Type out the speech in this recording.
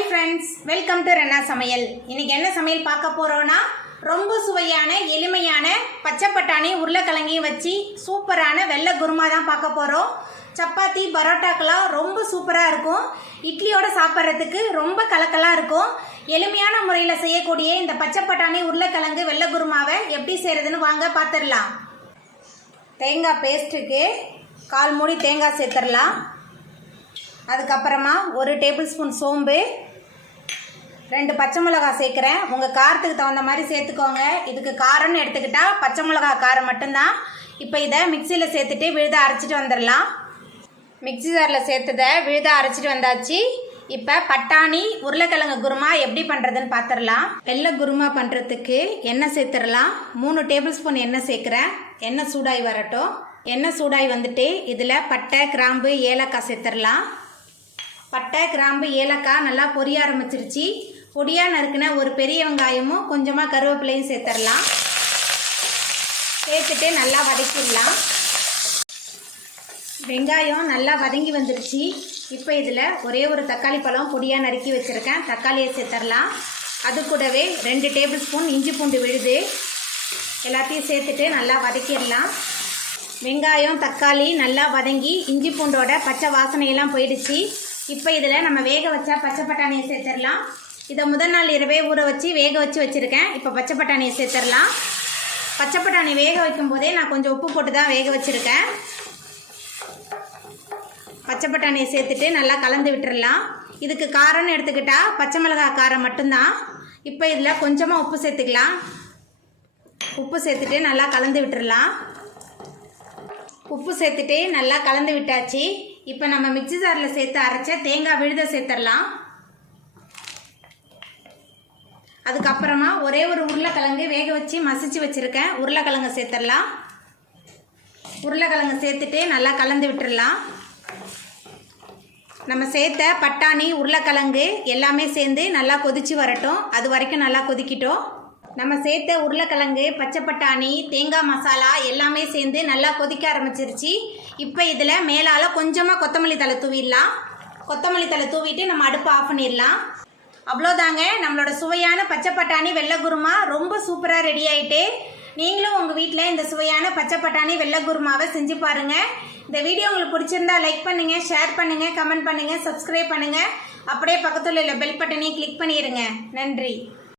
Hi friends welcome to रेन्ना सமையல் இன்னைக்கு என்ன சமையல் பார்க்க போறோம்னா ரொம்ப சுவையான எளிமையான பச்சை பட்டாணி உருளைக்கிழங்கையும் வச்சு சூப்பரான வெள்ளை குருமா தான் பார்க்க போறோம். சப்பாத்தி பரோட்டாக்கெல்லாம் ரொம்ப சூப்பரா இருக்கும். இட்லியோட சாப்பிட்றதுக்கு ரொம்ப கலக்கலா இருக்கும். எளிமையான முறையில் செய்யக்கூடிய இந்த பச்சை பட்டாணி உருளைக்கிழங்கு வெள்ளை குருமாவை எப்படி செய்யறதுன்னு வாங்க பார்த்துடலாம். தேங்காய் பேஸ்ட்டுக்கு 1/4 மூடி தேங்காய் சேர்த்துடலாம். அதுக்கப்புறமா 1 டேபிள் ஸ்பூன் சோம்பு, 2 பச்சை மிளகாய் சேர்க்குறேன். உங்கள் காரத்துக்கு தகுந்த மாதிரி சேர்த்துக்கோங்க. இதுக்கு காரம்னு எடுத்துக்கிட்டால் பச்சை மிளகாய் காரம் மட்டும்தான். இப்போ இதை மிக்சியில் சேர்த்துட்டு விழுதாக அரைச்சிட்டு வந்துடலாம். மிக்சி ஜாரில் சேர்த்துதை விழுதாக அரைச்சிட்டு வந்தாச்சு. இப்போ பட்டாணி உருளைக்கிழங்கு குருமா எப்படி பண்ணுறதுன்னு பார்த்துடலாம். வெள்ளை குருமா பண்ணுறதுக்கு எண்ணெய் சேர்த்துடலாம். 3 டேபிள் ஸ்பூன் எண்ணெய் சேர்க்குறேன். எண்ணெய் சூடாகி வரட்டும். எண்ணெய் சூடாகி வந்துட்டு இதில் பட்டை கிராம்பு ஏலக்காய் சேர்த்துடலாம். பட்டை கிராம்பு ஏலக்காய் நல்லா பொரிய ஆரம்பிச்சிருச்சு. பொடியாக நறுக்குன ஒரு பெரிய வெங்காயமும் கொஞ்சமாக கருவேப்பிலையும் சேர்த்துடலாம். சேர்த்துட்டு நல்லா வதக்கிடலாம். வெங்காயம் நல்லா வதங்கி வந்துருச்சு. இப்போ இதில் ஒரே ஒரு தக்காளி பழம் பொடியாக நறுக்கி வச்சுருக்கேன். தக்காளியை சேர்த்துடலாம். அது கூடவே 2 டேபிள் ஸ்பூன் இஞ்சி பூண்டு விழுது எல்லாத்தையும் சேர்த்துட்டு நல்லா வதக்கிடலாம். வெங்காயம் தக்காளி நல்லா வதங்கி இஞ்சி பூண்டோட பச்சை வாசனையெல்லாம் போயிடுச்சு. இப்போ இதில் நம்ம வேக வச்சா பச்சை பட்டாணியை சேர்த்துடலாம். இதை முதல் நாள் இரவே ஊற வச்சு வேக வச்சுருக்கேன். இப்போ பச்சை பட்டாணியை சேர்த்துடலாம். பச்சை பட்டாணி வேக வைக்கும் போதே நான் கொஞ்சம் உப்பு போட்டு தான் வேக வச்சுருக்கேன். பச்சை பட்டாணியை சேர்த்துட்டு நல்லா கலந்து விட்டுடலாம். இதுக்கு காரம்னு எடுத்துக்கிட்டால் பச்சை மிளகாய் காரம் மட்டும்தான். இப்போ இதில் கொஞ்சமாக உப்பு சேர்த்துக்கலாம். உப்பு சேர்த்துட்டு நல்லா கலந்து விட்டுடலாம். உப்பு சேர்த்துட்டு நல்லா கலந்து விட்டாச்சு. இப்போ நம்ம மிக்சி ஜாரில் சேர்த்து அரைச்ச தேங்காய் விழுதை சேர்த்துடலாம். அதுக்கப்புறமா ஒரே ஒரு உருளைக்கிழங்கு வேக வச்சு மசிச்சு வச்சுருக்கேன். உருளைக்கிழங்கு சேர்த்துடலாம். உருளைக்கிழங்கு சேர்த்துட்டு நல்லா கலந்து விட்டுடலாம். நம்ம சேர்த்த பட்டாணி உருளைக்கிழங்கு எல்லாமே சேர்ந்து நல்லா கொதிச்சு வரட்டும். அது வரைக்கும் நல்லா கொதிக்கிட்டோம். நம்ம சேர்த்த உருளைக்கிழங்கு பச்சை பட்டாணி தேங்காய் மசாலா எல்லாமே சேர்ந்து நல்லா கொதிக்க ஆரம்பிச்சிருச்சு. இப்போ இதில் மேலால் கொஞ்சமாக கொத்தமல்லி தழை தூவிடலாம். கொத்தமல்லி தழை தூவிட்டு நம்ம அடுப்பை ஆஃப் பண்ணிடலாம். அவ்வளோதாங்க, நம்மளோட சுவையான பச்சை பட்டாணி வெள்ளை குருமா ரொம்ப சூப்பராக ரெடி ஆகிட்டு. நீங்களும் உங்கள் வீட்டில் இந்த சுவையான பச்சை பட்டாணி வெள்ளை குருமாவை செஞ்சு பாருங்கள். இந்த வீடியோ உங்களுக்கு பிடிச்சிருந்தா லைக் பண்ணுங்கள், ஷேர் பண்ணுங்கள், கமெண்ட் பண்ணுங்கள், சப்ஸ்கிரைப் பண்ணுங்கள். அப்படியே பக்கத்தில் உள்ள பெல் பட்டனையும் கிளிக் பண்ணிடுங்க. நன்றி.